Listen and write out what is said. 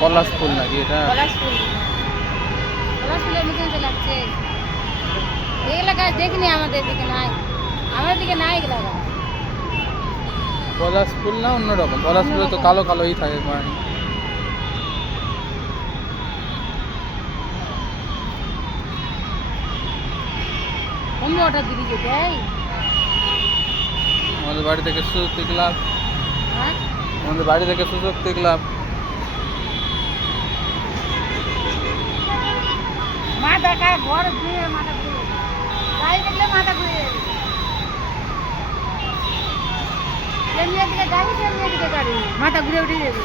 পলাশ ফুল নাকি এটা? পলাশ ফুলের মতন তো লাগছে। এগুলা গাছ দেখিনি, আমাদের দিকে নাই, আমাদের দিকে নাই এগুলা গাছ। পলাশ ফুল না অন্যরকম? পলাশ ফুলে তো কালো কালোই থাকে মানে। অন্য অর্ডার দিবি যেতে আমাদের বাড়ি থেকে সুযোগ ক্লাব, হ্যাঁ আমাদের বাড়ি থেকে সুযোগ ক্লাব। মাথা কা ঘর ঘুরে, মাথা ঘুরে গাড়ি দেখলে মাথা ঘুরে যাবে। এমনি দিকে গাড়ি, এমনি দিকে গাড়ি, মাথা ঘুরে উঠে যাবে।